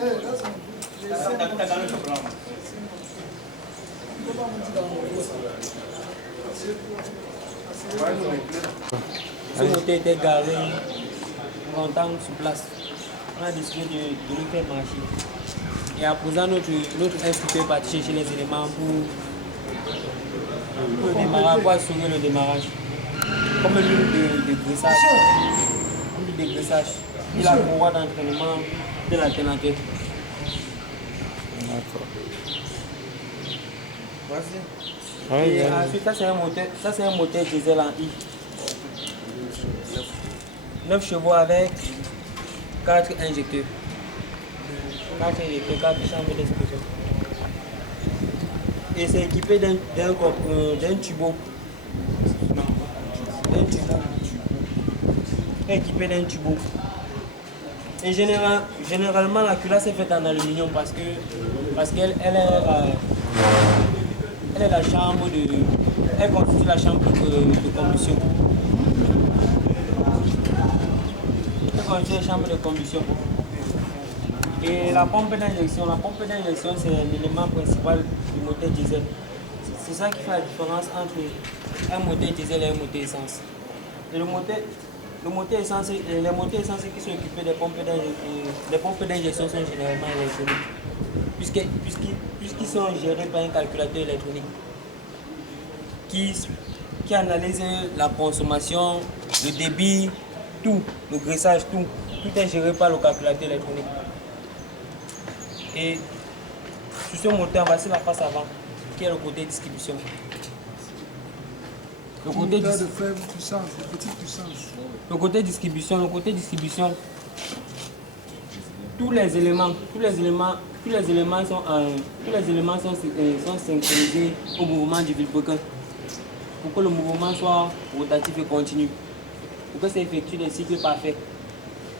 Ce moteur était garé longtemps sur place. On a décidé de le faire marcher. Et à présent, notre instructeur est parti chercher les éléments pour le démarrage, pour assurer le démarrage. Comme l'une de graissage. Une de graissage. Et la courroie d'entraînement de l'alternateur. D'accord. Et ensuite, ça c'est un moteur diesel en I. 9 chevaux avec 4 injecteurs. 4 injecteurs, 4 chambres d'explosion. Et c'est équipé d'un tubo. Équipé d'un tubo. Et généralement, la culasse est faite en aluminium parce qu'elle est la chambre de... Elle constitue la chambre de combustion. Elle constitue la chambre de combustion. Et la pompe d'injection, c'est l'élément principal du moteur diesel. C'est ça qui fait la différence entre un moteur diesel et un moteur essence. Et les moteurs essence qui sont équipés des pompes d'injection sont généralement électroniques. Puisqu'ils sont gérés par un calculateur électronique qui analyse la consommation, le débit, tout, le graissage, tout est géré par le calculateur électronique. Et sur ce moteur, voici la face avant, qui est le côté distribution. Le côté de faible puissance, de petite puissance. Le côté distribution, tous les éléments sont synchronisés au mouvement du vilebrequin pour que le mouvement soit rotatif et continu, pour que ça effectue des cycles parfaits.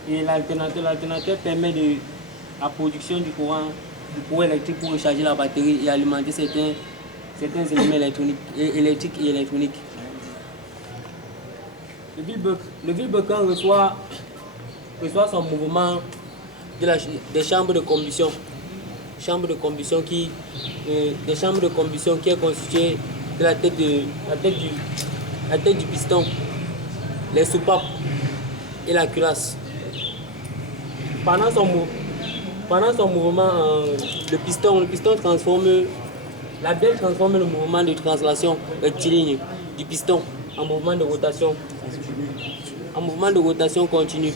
Et l'alternateur permet la production du courant électrique pour recharger la batterie et alimenter certains éléments électriques et électroniques. Le vilebrequin reçoit son mouvement des chambres de combustion. Qui est constituée de la tête du piston, les soupapes et la culasse. Pendant son mouvement, le piston transforme le mouvement de translation rectiligne du piston en mouvement de rotation. En mouvement de rotation continue.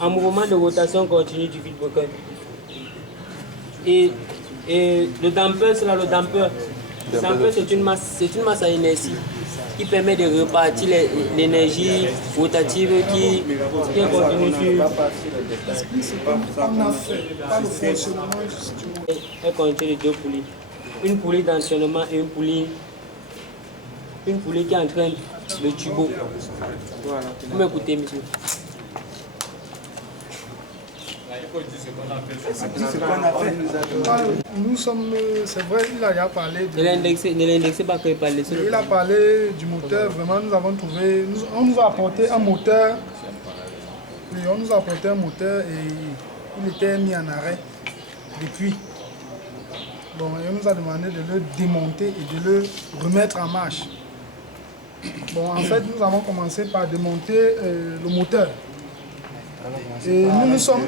En mouvement de rotation continue du vilebrequin. Et le dampeur, c'est là le dampeur. Le dampeur, c'est une masse à inertie qui permet de répartir l'énergie rotative qui est contenue sur... Elle contient deux poulies. Une poulie d'enchaînement et une poulie qui entraîne le tubo. Voilà. Vous m'écoutez, monsieur? Nous sommes, c'est vrai, il a parlé de... Il a parlé du moteur, vraiment nous avons trouvé, on nous a apporté un moteur, oui, on nous a apporté un moteur et il était mis en arrêt depuis. Bon, et on nous a demandé de le démonter et de le remettre en marche. Bon, en fait, nous avons commencé par démonter le moteur. Et nous sommes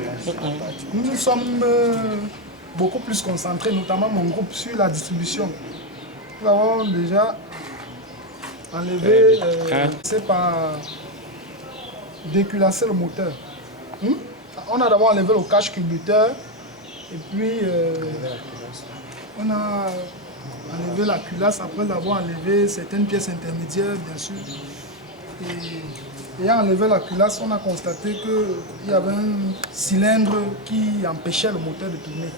beaucoup plus concentrés, notamment mon groupe, sur la distribution. Nous avons déjà enlevé, c'est par déculasser le moteur. On a d'abord enlevé le cache culbuteur et puis on a enlevé la culasse après avoir enlevé certaines pièces intermédiaires, bien sûr. Et ayant enlevé la culasse, on a constaté qu'il y avait un cylindre qui empêchait le moteur de tourner.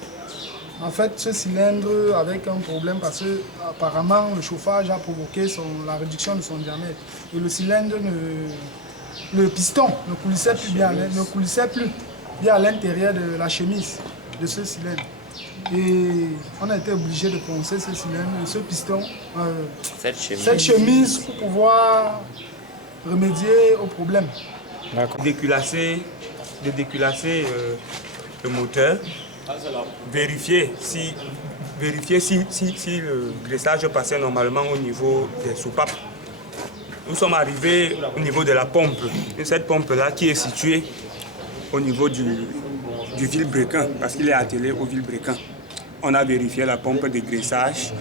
En fait, ce cylindre avait un problème parce que apparemment le chauffage a provoqué la réduction de son diamètre. Et le cylindre, le piston ne coulissait plus bien à l'intérieur de la chemise de ce cylindre. Et on a été obligé de poncer ce cylindre, ce piston, cette chemise pour pouvoir remédier au problème. De déculasser le moteur, vérifier si le graissage passait normalement au niveau des soupapes. Nous sommes arrivés au niveau de la pompe. Et cette pompe-là qui est située au niveau du vilebrequin, parce qu'il est attelé au vilebrequin. On a vérifié la pompe de graissage.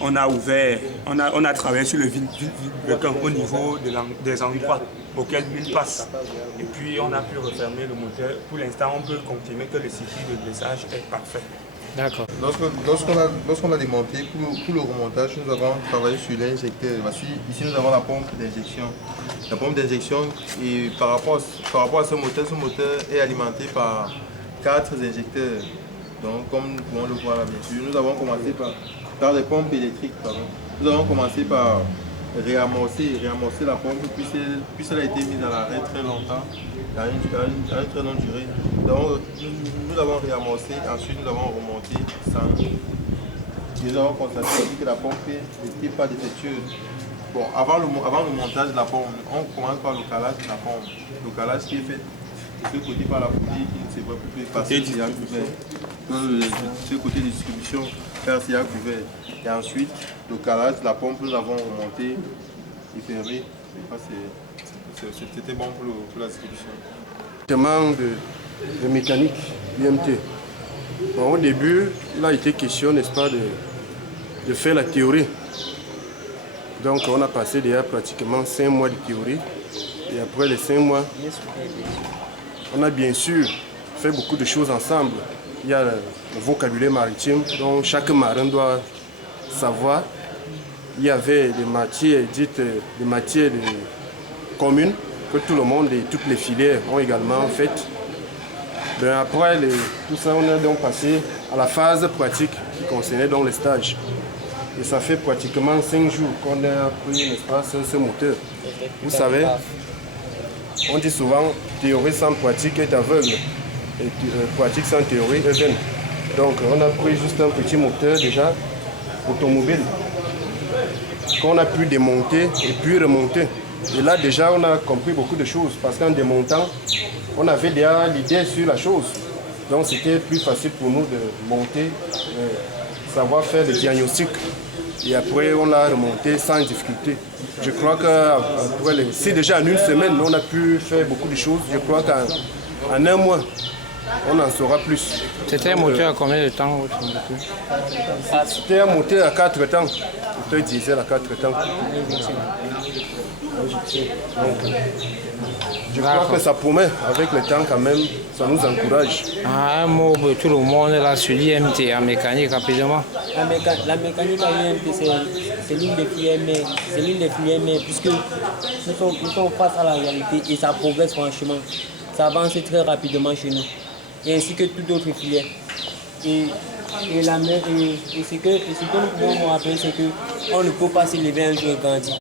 On a travaillé sur le vilebrequin au niveau des endroits auxquels l'huile passe. Et puis on a pu refermer le moteur. Pour l'instant, on peut confirmer que le circuit de graissage est parfait. D'accord. Lorsqu'on a démonté, pour le remontage, nous avons travaillé sur l'injecteur. Ici, nous avons la pompe d'injection. La pompe d'injection, et par rapport à ce moteur est alimenté par 4 injecteurs. Donc, comme on le voit là, bien sûr, nous avons commencé par des pompes électriques. Pardon. Nous avons commencé par réamorcer la pompe, puis elle a été mise à l'arrêt très longtemps, à une très longue durée. Nous l'avons réamorcé, ensuite nous l'avons remonté sans. Nous avons constaté que la pompe n'était pas défectueuse. Bon, avant le montage de la pompe, on commence par le calage de la pompe. Le calage qui est fait de ce côté par la bouteille qui ne se voit plus passer à couvert. Ce côté de distribution, faire à couvert. Et ensuite, le calage de la pompe, nous l'avons remonté et fermé. C'était bon pour la distribution. De mécanique UMT. Bon, au début, il a été question, n'est-ce pas, de faire la théorie. Donc on a passé déjà pratiquement 5 mois de théorie. Et après les 5 mois, on a bien sûr fait beaucoup de choses ensemble. Il y a le vocabulaire maritime dont chaque marin doit savoir. Il y avait des matières dites des matières communes que tout le monde et toutes les filières ont également faites. Après tout ça, on a donc passé à la phase pratique qui concernait donc les stages. Et ça fait pratiquement 5 jours qu'on a appris, n'est-ce pas, ce moteur. Vous savez, on dit souvent théorie sans pratique est aveugle et pratique sans théorie est vaine. Donc on a pris juste un petit moteur déjà automobile qu'on a pu démonter et puis remonter. Et là déjà on a compris beaucoup de choses parce qu'en démontant, on avait déjà l'idée sur la chose. Donc c'était plus facile pour nous de monter, savoir faire le diagnostic. Et après on l'a remonté sans difficulté. Je crois que si déjà en une semaine on a pu faire beaucoup de choses, je crois qu'en un mois on en saura plus. C'était un moteur à combien de temps? C'était un moteur à 4 temps. Moteur diesel à 4 temps. Donc, je crois que ça promet, avec le temps quand même, ça nous encourage. Un mot pour tout le monde là sur l'IMT en mécanique rapidement. La mécanique à l'IMT, c'est l'une des filières mères, puisque nous sommes face à la réalité et ça progresse franchement. Ça avance très rapidement chez nous, et ainsi que toutes d'autres filières. Et ce que nous pouvons nous rappeler, c'est qu'on ne peut pas s'élever un jour et grandir.